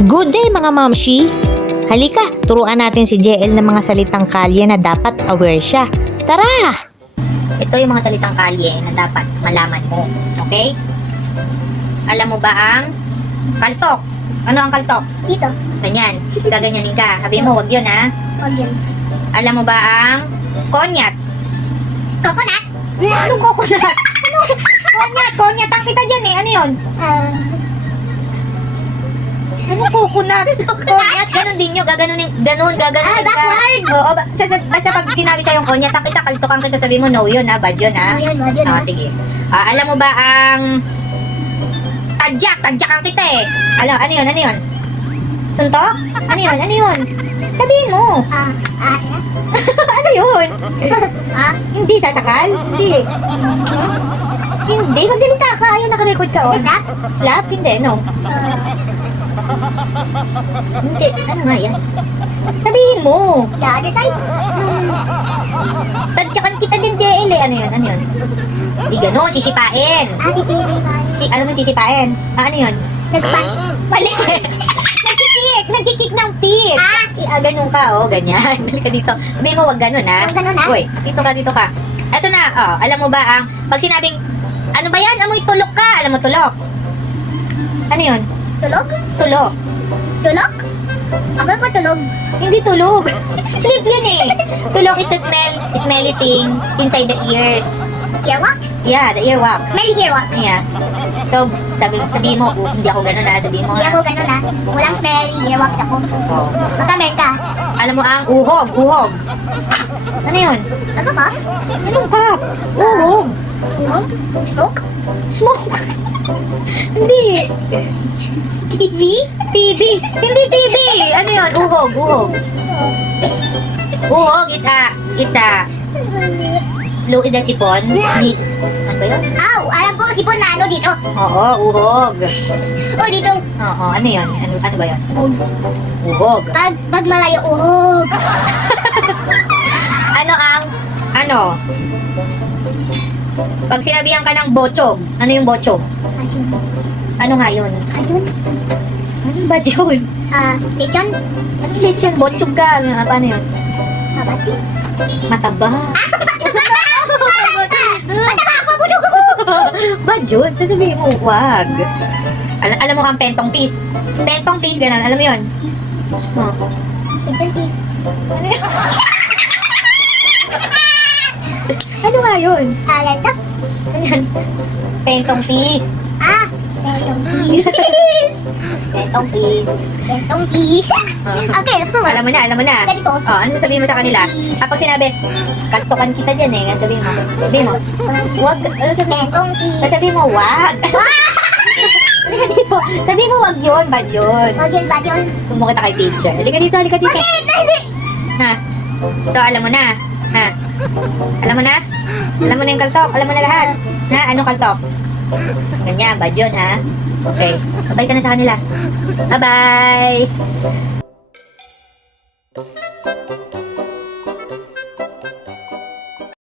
Good day mga mamshi! Halika, turuan natin si JL ng mga salitang kalye na dapat aware siya. Tara! Ito yung mga salitang kalye na dapat malaman mo. Okay? Alam mo ba ang kaltok? Ano ang kaltok? Dito. Ganyan. Gaganyanin ka. Sabi mo, wag yun ha. Huwag yun. Alam mo ba ang konyat? Coconut? Anong coconut? Konyat! Konyat ang kita dyan eh. Ano yun? Anong coconut? Konyat, ganun din nyo. Gaganunin ka. Backward! Oo, basta pag sinabi sa'yo yung konyat, ang kita, kaltokan kita, sabi mo, no yun ha, bad yun ha. Huwag yun. Sige. Alam mo ba ang tadyak? Tadyak ang kita eh. Ano yun? Suntok? Ano yun? Sabihin mo. Ano yun? Hindi sasakal? Hindi. Hindi, magsalita ka. Ayaw nakarecord ka oh. Slap? Slap? Hindi, no. Hindi. Ano nga yan? Sabihin mo. The other side? Tadyakan kita din, JL eh. Ano yun? Hindi ganun, sisipain. Si Pili. Alam mo sisipain? Ano yun? Nag-punch. Mali! Nagkikik ng teeth! Ganun ka, oh, ganyan. Balik ka dito. Sabihin mo, wag ganun, ha? Huwag ganun, ha? Uy, dito ka. Eto na, oh, alam mo ba ang, pag sinabing, ano ba yan? Amoy tulok ka. Alam mo, tulok. Ano yun? Tulog? Tulok. Tulog? Ako pa tulog. Hindi tulog. Sleep yan eh. Tulok, it's a smelly thing inside the ears. Earwax? Yeah, the earwax. Smelly earwax. Yeah. So, sabihin mo, hindi ako ganun, ha? Sabihin mo, Hindi ha? ako ganun ha. Walang smelly earwax ako. Oh. Baka meron ka. Alam mo ang uhog. Ano yun? Ako ka? Anong cup? Uhog. Smoke? Smoke? Smoke. Hindi. TV? TV. Hindi TV. Ano yun? Uhog. Uhog, it's a fluid na sipon. Ano ba yun? Alam ko sipon na ano dito. Oo, uhog. Dito. Oo, ano yun? Ano ba yun? Uhog. Pag malayo, uhog. Ano? Pag sinabihan ka ng bochog, ano yung bochog? Ayun. Ano nga yun? Ayun. Ano ba yun? Lechon? Ano lechon? Bochog ka. Paano yun? Mabati. Mataba. Mataba ako, bulog. Bad yun? Sasabihin mo, wag. Alam mo ang pentong tis? Pentong tis, ganun. Alam mo yun? Oh. Pinti. Ano nga yun? Lantak. Ano yan? Pentong tis. Bentong peas. Pentong tis. Bentong peas. Okay, let's go. Alam mo na. Ganito. Oh, ano sabihin mo sa kanila? Kapag sinabi, kaltokan kita dyan eh. Sabihin mo, wag. Ano sabihin mo? Bentong peas. Sabihin mo, wag. Halika dito. Sabihin mo, wag yun, bad yun. Huwag yun, bad yun. Kumuha kita kay teacher. Halika dito. Ha? So, alam mo na. Ha? Alam mo na yung kaltok. Alam mo na lahat. Ha? Anong kaltok? Ganyan, bad yun, ha? Okay. Sabay ka na sa kanila. Bye-bye!